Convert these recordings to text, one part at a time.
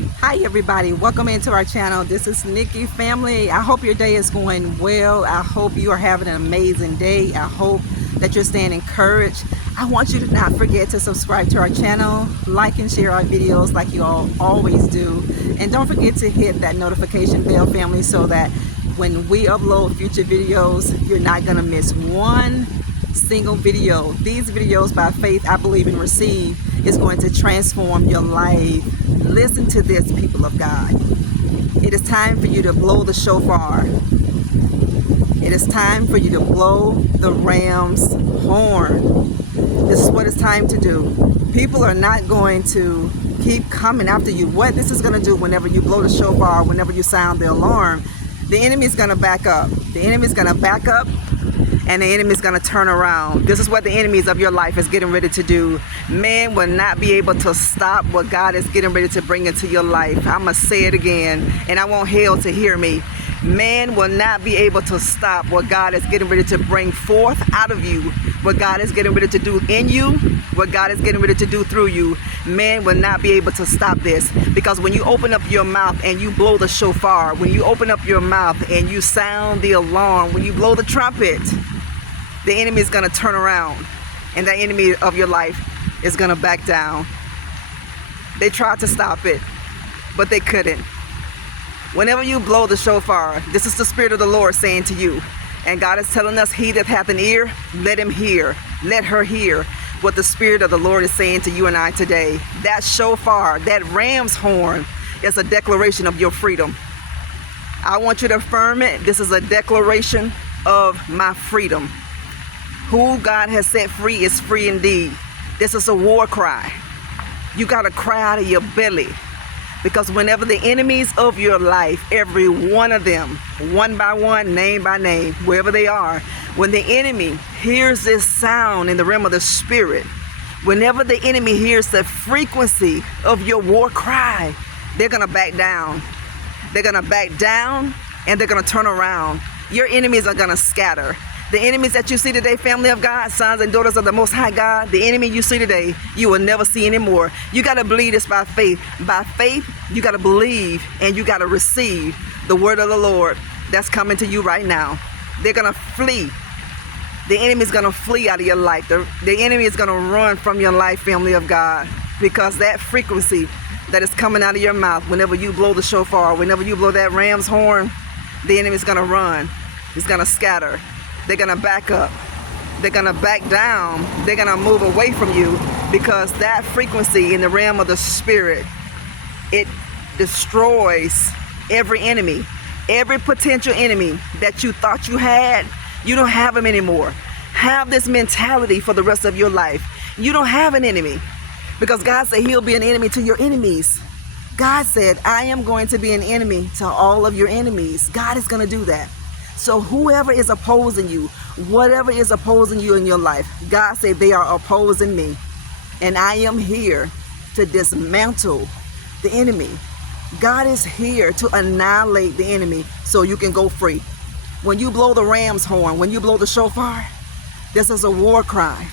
Hi everybody, welcome into our channel. This is Nikki family. I hope your day is going well. I hope you are having an amazing day. I hope that you're staying encouraged. I want you to not forget to subscribe to our channel, like and share our videos like you all always do. And don't forget to hit that notification bell family so that when we upload future videos, you're not gonna miss one single video. These videos by faith, I believe and receive, is going to transform your life. Listen to this, people of God. It is time for you to blow the shofar. It is time for you to blow the ram's horn. This is what it's time to do. People are not going to keep coming after you. What this is going to do whenever you blow the shofar, whenever you sound the alarm, the enemy is going to back up. The enemy is going to back up, and the enemy is going to turn around. This is what the enemies of your life is getting ready to do. Man will not be able to stop what God is getting ready to bring into your life. I'm going to say it again, and I want hell to hear me. Man will not be able to stop what God is getting ready to bring forth out of you, what God is getting ready to do in you, what God is getting ready to do through you. Man will not be able to stop this, because when you open up your mouth and you blow the shofar, when you open up your mouth and you sound the alarm, when you blow the trumpet, the enemy is going to turn around, and the enemy of your life is going to back down. They tried to stop it, but they couldn't. Whenever you blow the shofar, this is the Spirit of the Lord saying to you, and God is telling us, he that hath an ear, let him hear, let her hear what the Spirit of the Lord is saying to you and I today. That shofar, that ram's horn, is a declaration of your freedom. I want you to affirm it. This is a declaration of my freedom. Who God has set free is free indeed. This is a war cry. You got to cry out of your belly. Because whenever the enemies of your life, every one of them, one by one, name by name, wherever they are, when the enemy hears this sound in the realm of the spirit, whenever the enemy hears the frequency of your war cry, they're going to back down. They're going to back down, and they're going to turn around. Your enemies are going to scatter. The enemies that you see today, family of God, sons and daughters of the Most High God, the enemy you see today, you will never see anymore. You got to believe this by faith. By faith, you got to believe, and you got to receive the word of the Lord that's coming to you right now. They're going to flee. The enemy is going to flee out of your life. The enemy is going to run from your life, family of God, because that frequency that is coming out of your mouth, whenever you blow the shofar, whenever you blow that ram's horn, the enemy is going to run. He's going to scatter. They're going to back up. They're going to back down. They're going to move away from you, because that frequency in the realm of the spirit, it destroys every enemy, every potential enemy that you thought you had. You don't have them anymore. Have this mentality for the rest of your life. You don't have an enemy, because God said he'll be an enemy to your enemies. God said, I am going to be an enemy to all of your enemies. God is going to do that. So whoever is opposing you, whatever is opposing you in your life, God said they are opposing me. And I am here to dismantle the enemy. God is here to annihilate the enemy so you can go free. When you blow the ram's horn, when you blow the shofar, this is a war cry.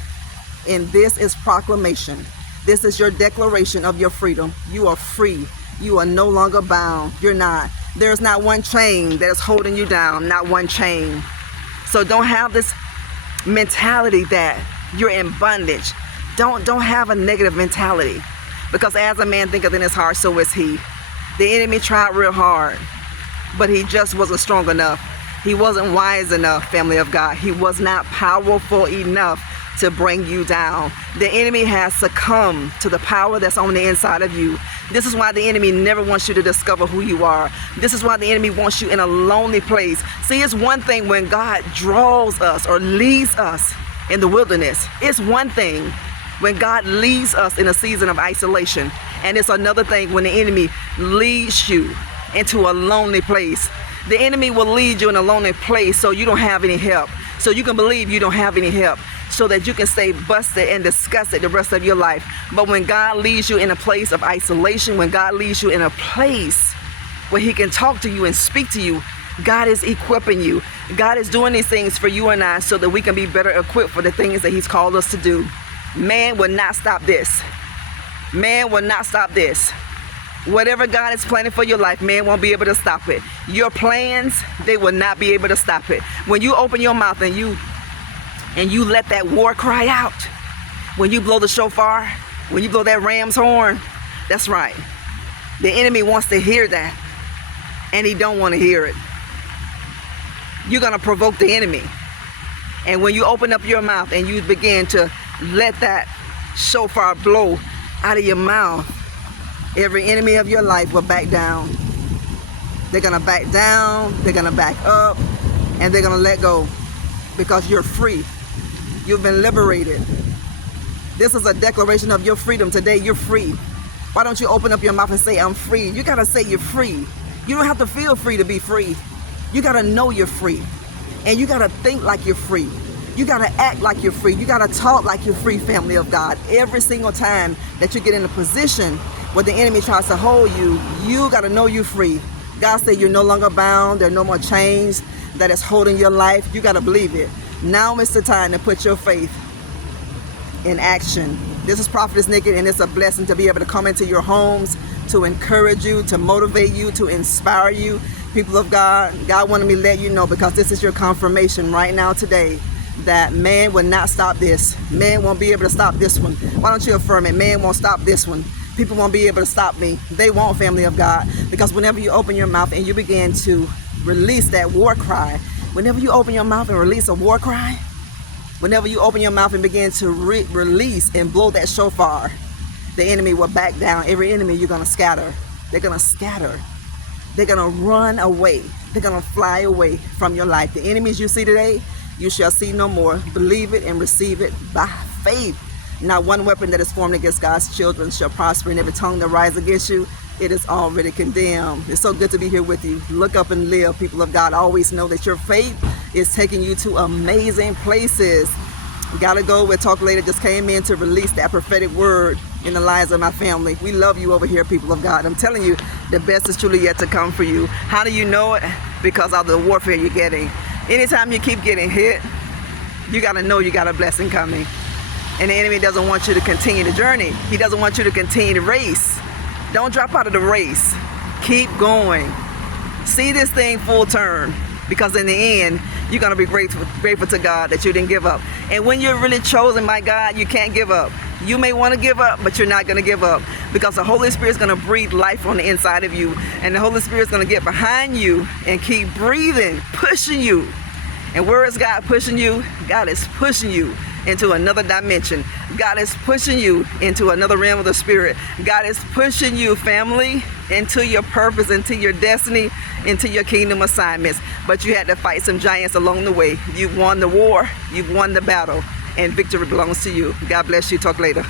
And this is proclamation. This is your declaration of your freedom. You are free. You are no longer bound. You're not. There's not one chain that is holding you down, not one chain. So don't have this mentality that you're in bondage. Don't have a negative mentality, because as a man thinketh in his heart, so is he. The enemy tried real hard, but he just wasn't strong enough. He wasn't wise enough, family of God. He was not powerful enough to bring you down. The enemy has succumbed to the power that's on the inside of you. This is why the enemy never wants you to discover who you are. This is why the enemy wants you in a lonely place. See, it's one thing when God draws us or leads us in the wilderness. It's one thing when God leads us in a season of isolation. And it's another thing when the enemy leads you into a lonely place. The enemy will lead you in a lonely place so you don't have any help. So you can believe you don't have any help, so that you can stay busted and disgusted the rest of your life. But when God leads you in a place of isolation, when God leads you in a place where he can talk to you and speak to you, God is equipping you. God is doing these things for you and I so that we can be better equipped for the things that he's called us to do. Man will not stop this. Man will not stop this. Whatever God is planning for your life, man won't be able to stop it. Your plans, they will not be able to stop it. When you open your mouth and you let that war cry out, when you blow the shofar, when you blow that ram's horn, that's right. The enemy wants to hear that, and he don't want to hear it. You're going to provoke the enemy. And when you open up your mouth and you begin to let that shofar blow out of your mouth, every enemy of your life will back down. They're going to back down, they're going to back up, and they're going to let go, because you're free. You've been liberated. This is a declaration of your freedom. Today, you're free. Why don't you open up your mouth and say, I'm free? You got to say you're free. You don't have to feel free to be free. You got to know you're free. And you got to think like you're free. You got to act like you're free. You got to talk like you're free, family of God. Every single time that you get in a position where the enemy tries to hold you, you got to know you're free. God said you're no longer bound. There are no more chains that is holding your life. You got to believe it. Now is the time to put your faith in action. This is Prophetess Nikki, and it's a blessing to be able to come into your homes, to encourage you, to motivate you, to inspire you. People of God, God wanted me to let you know, because this is your confirmation right now today, that man will not stop this. Man won't be able to stop this one. Why don't you affirm it? Man won't stop this one. People won't be able to stop me. They won't, family of God, because whenever you open your mouth and you begin to release that war cry, whenever you open your mouth and release a war cry, whenever you open your mouth and begin to release and blow that shofar, the enemy will back down. Every enemy you're going to scatter. They're going to scatter. They're going to run away. They're going to fly away from your life. The enemies you see today, you shall see no more. Believe it and receive it by faith. Not one weapon that is formed against God's children shall prosper, and every tongue that rises against you, it is already condemned. It's so good to be here with you. Look up and live, people of God. Always know that your faith is taking you to amazing places. Gotta go where Talk Later just came in to release that prophetic word in the lives of my family. We love you over here, people of God. I'm telling you, the best is truly yet to come for you. How do you know it? Because of the warfare you're getting. Anytime you keep getting hit, you gotta know you got a blessing coming. And the enemy doesn't want you to continue the journey. He doesn't want you to continue the race. Don't drop out of the race. Keep going. See this thing full turn, because in the end, you're going to be grateful to God that you didn't give up. And when you're really chosen by God, you can't give up. You may want to give up, but you're not going to give up, because the Holy Spirit is going to breathe life on the inside of you. And the Holy Spirit is going to get behind you and keep breathing, pushing you. And where is God pushing you? God is pushing you into another dimension. God is pushing you into another realm of the Spirit. God is pushing you, family, into your purpose, into your destiny, into your kingdom assignments. But you had to fight some giants along the way. You've won the war, you've won the battle, and victory belongs to you. God bless you. Talk later.